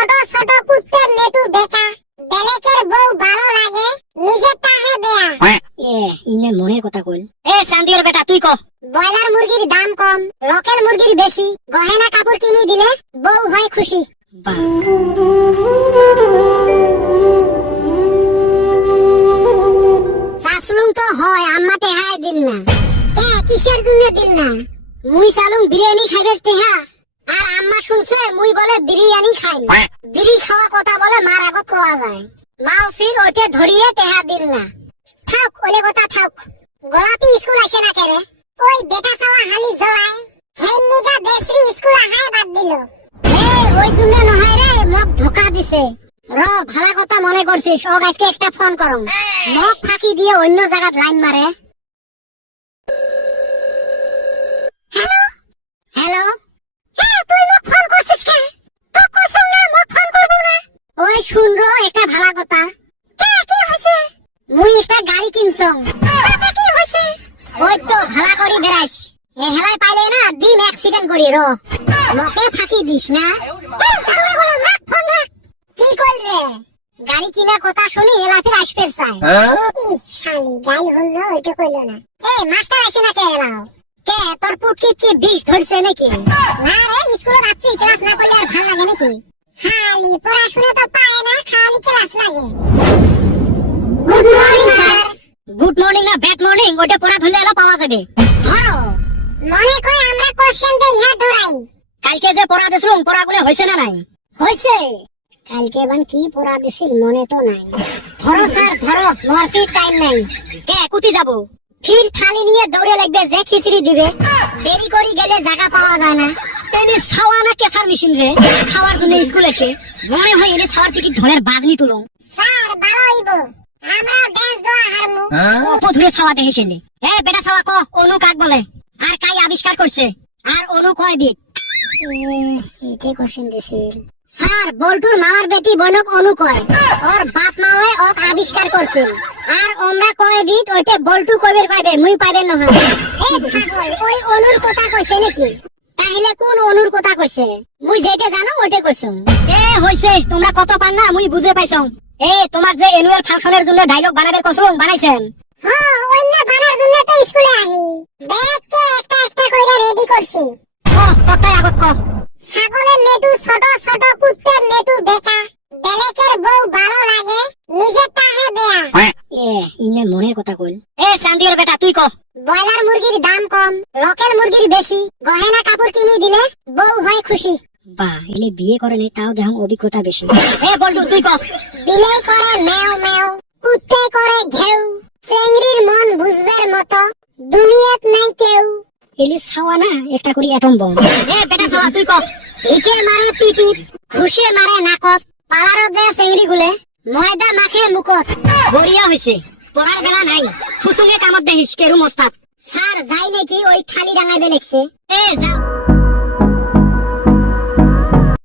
ছোট ছোট কুত্তের নেটু বেকা, বেলেকের বউ ভালো লাগে, নিজেরটা হে বেয়া। ইনে মনের কথা কইল। চান্দিয়ার বেটা তুই ক। ব্রয়লার মুরগির দাম কম, লোকাল মুরগির বেশি, গহেনা কাপড় কিনে দিলে বউ হয় খুশি। শাসলুং তো হয়, আম্মা টেহাই দিল না। কিসের জন্য দিল না? মুই চালুং বিরিয়ানি খাইবে টেহা, আর আম্মা শুনছে মুই বলে বিরিয়ানি খাই। বিড়ি খাওয়া কথা বলে মার আগত কোয়া যায়। মাও ফির ওইটা ধরিয়ে টেহা দিল না। থাক ওলে কথা থাক। গোলাপি স্কুল আসে না কেরে? ওই বেটা চাওয়া হালি জ্বলায়, হেই নিগা বেসরি স্কুল আহাই বাদ দিল। ওই জন্য নহয় রে, মোক ধোকা দিছে। ভালো কথা মনে করছিস, ও আজকে একটা ফোন করম। মোক ফাঁকি দিয়ে অন্য জায়গায় লাইন মারে। হ্যালো হ্যালো, তুই মোক ফোন করছিস কেন? তো কইছম না মোক ফোন করব না। ওই শুন রো একটা ভালো কথা। কি হইছে? মুই একটা গাড়ি কিনছম। তাতে কি হইছে? ওই তো ভালো করি বেরাইস, এ হেলাই পাইলে না দিম অ্যাক্সিডেন্ট করি। মকে ফাঁকি দিস না। কি করলে? গাড়ি কিনা কথা শুনি এলাফের আসবে চাই। শালি গাই হলো ওইটা কইলো না। মাস্টার আসে না কে এলাও? কে তোর পুটকি কি বিষ ধরছে নাকি? না রে, স্কুলে যাচ্ছি, ক্লাস না করলে আর ভালো লাগে নাকি? খালি পড়াশোনা তো পায় না, খালি ক্লাস লাগে। Good morning sir. Good morning না ব্যাড মর্নিং, ওটা পড়া ধরলে এলো পাওয়া যাবে। ধরো। মনে কই আমরা কোশ্চেন দেই হ্যাঁ ডরাই। কালকে যে পড়া দিছিলাম পড়াগুলো হইছে না নাই? হইছে। কালকে বান কি পড়া দিছিল মনে তো নাই। ধরো স্যার ধরো, মরফির টাইম নাই। কে কুতি যাব? ফির থালি নিয়ে দৌড়ে লাগবে যে খিচড়ি দিবে। দেরি করি গেলে জায়গা পাওয়া যায় না। এলে ছাওয়া না কেসার মেশিন রে, খাওয়ার জন্য স্কুল এসে মনে হয় এলে ছাওয়ার পিটি ঢোলের বাজনি তুলো। স্যার ভালো হইব, আমরা ডান্স দোয়া হারমু। অপধুরে ছাওয়া দেখিসেলে। বেটা ছাওয়া ক, অনু কাক বলে? আর কাই আবিষ্কার করছে? আর অনু কয় বিট? এটাই কোশ্চেন দিছিল। স্যার বল্টুর মামার বেটি বনক অনু কয়, ওর বাপ মাওয়ে ওক আবিষ্কার করছে। আর আমরা কয় বিট, ওইটা বল্টু কইবের পাইবে, মুই পাইবেন নহয়। ছাগল, ওই অনুর কথা কইছে নাকি? তাহলে কোন অনুর কথা কইছে? মুই যেটা জানো ওইটা কইছুম। হইছে, তোমরা কত পান না মুই বুঝে পাইছং। তোমাক যে এনুয়াল ফাংশনের জন্য ডায়লগ বানাবের কসলং বানাইছেন। অন্য বানার জন্য তো স্কুলে আহি। দেখকে একটা একটা কইরা রেডি করছি। তোরটাই আগত ক। ছাগলের নেটু ছোট ছোট কুত্তের নেটু বেকা, বেলেকের বউ ভালো লাগে, নিজেরটা হে বেয়া। ইনে মনের কথা কইল। চান্দিয়ার বেটা তুই ক। ব্রয়লার মুরগির দাম কম, লোকাল মুরগির বেশি, গহেনা কাপড় কিনে দিলে বউ হয় খুশি। এলে বিয়ে করে নাই তাও দেখুন অভিজ্ঞতা বেশি। বল্টু তুই ক। বিলে করে মেও মেও, কুত্তে করে ঘেউ, চেংড়ির মন বুঝবার মতো দুনিয়াত নাই কেউ। এলে ছাওয়া না একটা করি অ্যাটম বম। বেটা ছাওয়া তুই ক। ঠিকে মারে পিটি, খুশে মারে নাকত, পালারো দে চেংড়ি গুলে, ময়দা মাখে মুখত। বড়িয়া হইছে, পড়ার বেলা নাই, ফুসুঙে কামত দেখিস কেরু মস্তাদ। স্যার যাই নাকি ওই থালি ডাঙাইবে লেখছে। যা।